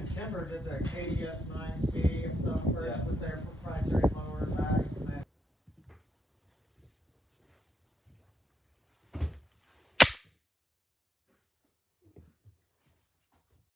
and Timber did the KDS 9C and stuff first Yeah. with their